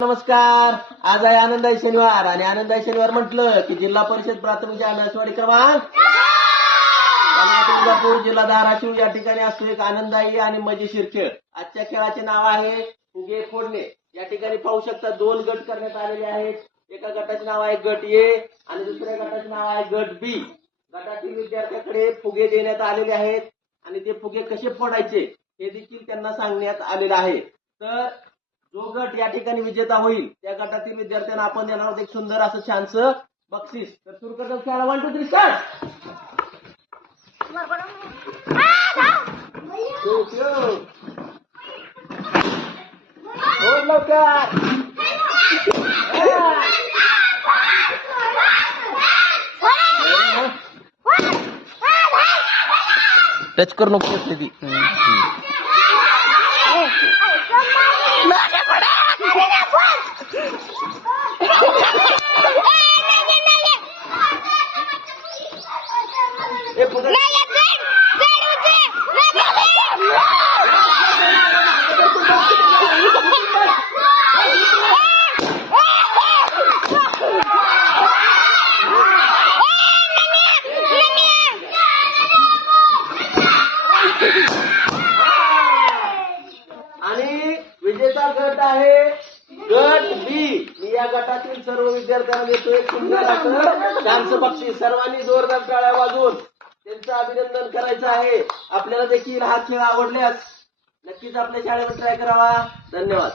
नमस्कार. आज आहे आनंदाई शनिवार आणि आनंदाई शनिवार म्हटलं की जिल्हा परिषद प्राथमिक शाळा क्रमांक तुळजापूर जिल्हा धाराशिव या ठिकाणी असतो एक आनंदाई आणि मजेशीर खेळ. आजच्या खेळाचे नाव आहे फुगे फोडणे. या ठिकाणी पाहू शकता दोन गट करण्यात आलेले आहेत. एका गटाचे नाव आहे गट ए आणि दुसऱ्या गटाचे नाव आहे गट बी. गटातील विद्यार्थ्यांकडे फुगे देण्यात आलेले आहेत आणि ते फुगे कसे फोडायचे हे देखील त्यांना सांगण्यात आलेलं आहे. तर जो गट या ठिकाणी विजेता होईल त्या गटातील विद्यार्थ्यांना आपण देणार आहोत एक सुंदर असं छानसं बक्षीस. तर सुरू करतो खेळा. 1 2 3 स्टार्ट. लवकर टच करू नको ती. आणि विजेता गट आहे गट बी. मी या गटातील सर्व विद्यार्थ्यांना देतोय सुंदर असं छानसं बक्षीस. सर्वांनी जोरदार टाळ्या वाजवून त्यांचं अभिनंदन करायचं आहे. आपल्याला देखील हा खेळ आवडल्यास नक्कीच आपल्या शाळेवर ट्राय करावा. धन्यवाद.